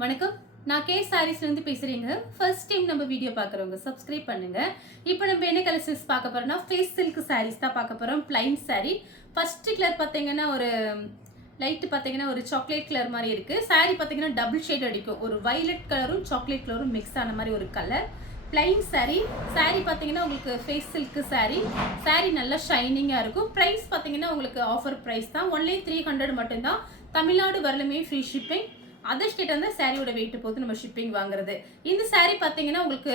வணக்கம். நான் கே சாரீஸ்லேருந்து பேசுகிறேங்க. ஃபர்ஸ்ட் டைம் நம்ம வீடியோ பார்க்குறவங்க சப்ஸ்கிரைப் பண்ணுங்க. இப்போ நம்ம என்ன கலெக்ஷன்ஸ் பார்க்க போகிறோம்னா ஃபேஸ் சில்க் சாரீஸ் தான் பார்க்க போகிறோம். பிளைன் சாரீ. ஃபர்ஸ்ட் கலர் பார்த்தீங்கன்னா ஒரு லைட்டு பார்த்தீங்கன்னா ஒரு சாக்லேட் கலர் மாதிரி இருக்குது. சாரீ பார்த்தீங்கன்னா டபுள் ஷேட் அடிக்கும். ஒரு வைலட் கலரும் சாக்லேட் கலரும் மிக்ஸ் ஆன மாதிரி ஒரு கலர். பிளைன் சாரீ. சாரீ பார்த்தீங்கன்னா உங்களுக்கு ஃபேஸ் சில்க் சாரீ. சாரீ நல்லா ஷைனிங்காக இருக்கும். ப்ரைஸ் பார்த்தீங்கன்னா உங்களுக்கு ஆஃபர் ப்ரைஸ் தான். ஒன்லி 300 மட்டும்தான். தமிழ்நாடு வரலுமே ஃப்ரீ ஷிப்பிங். அதர் ஸ்டேட் வந்து சாரியோட வெயிட் போது நம்ம ஷிப்பிங் வாங்குறது. இந்த சாரீ பார்த்தீங்கன்னா உங்களுக்கு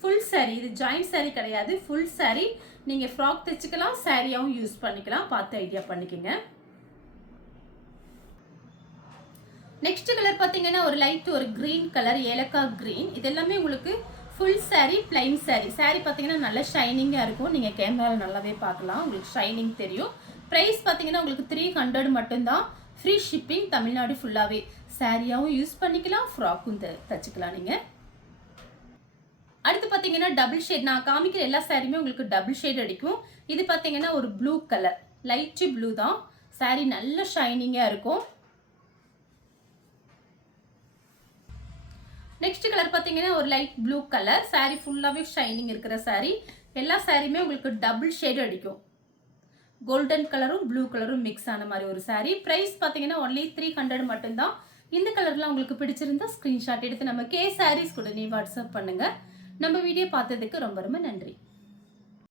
ஃபுல் சாரீ. இது ஜாயிண்ட் சாரீ கிடையாது, ஃபுல் சாரீ. நீங்கள் ஃப்ராக் தைச்சிக்கலாம், சாரியாகவும் யூஸ் பண்ணிக்கலாம். பார்த்து ஐடியா பண்ணிக்கோங்க. நெக்ஸ்ட் கலர் பார்த்தீங்கன்னா ஒரு லைட் ஒரு க்ரீன் கலர், ஏலக்காய் க்ரீன். இது எல்லாமே உங்களுக்கு ஃபுல் சாரீ, பிளைன் சாரீ. சாரீ பார்த்தீங்கன்னா நல்லா ஷைனிங்காக இருக்கும். நீங்கள் கேமராவில் நல்லாவே பார்க்கலாம், உங்களுக்கு ஷைனிங் தெரியும். ப்ரைஸ் பார்த்தீங்கன்னா உங்களுக்கு 300 மட்டும்தான். ஃப்ரீ ஷிப்பிங் தமிழ்நாடு ஃபுல்லாகவே. சாரியாகவும் யூஸ் பண்ணிக்கலாம், ஃப்ராக்கும் தச்சுக்கலாம் நீங்கள். அடுத்து பார்த்தீங்கன்னா டபுள் ஷேட். நான் காமிக்கிற எல்லா சாரியுமே உங்களுக்கு டபுள் ஷேட் அடிக்கும். இது பார்த்தீங்கன்னா ஒரு ப்ளூ கலர், லைட்டு ப்ளூ தான். சாரீ நல்ல ஷைனிங்காக இருக்கும். நெக்ஸ்ட் கலர் பார்த்தீங்கன்னா ஒரு லைட் ப்ளூ கலர். சாரீ ஃபுல்லாகவே ஷைனிங் இருக்கிற சாரீ. எல்லா சாரியுமே உங்களுக்கு டபுள் ஷேட் அடிக்கும். கோல்டன் கலரும் ப்ளூ கலரும் மிக்ஸ் ஆன மாதிரி ஒரு சாரீ. ப்ரைஸ் பார்த்தீங்கன்னா ஒன்லி 300 மட்டும்தான். இந்த கலர்லாம் உங்களுக்கு பிடிச்சிருந்தா ஸ்க்ரீன்ஷாட் எடுத்து நம்ம கே சாரீஸ் கூட நீ வாட்ஸ்அப் பண்ணுங்க. நம்ம வீடியோ பார்த்ததுக்கு ரொம்ப ரொம்ப நன்றி.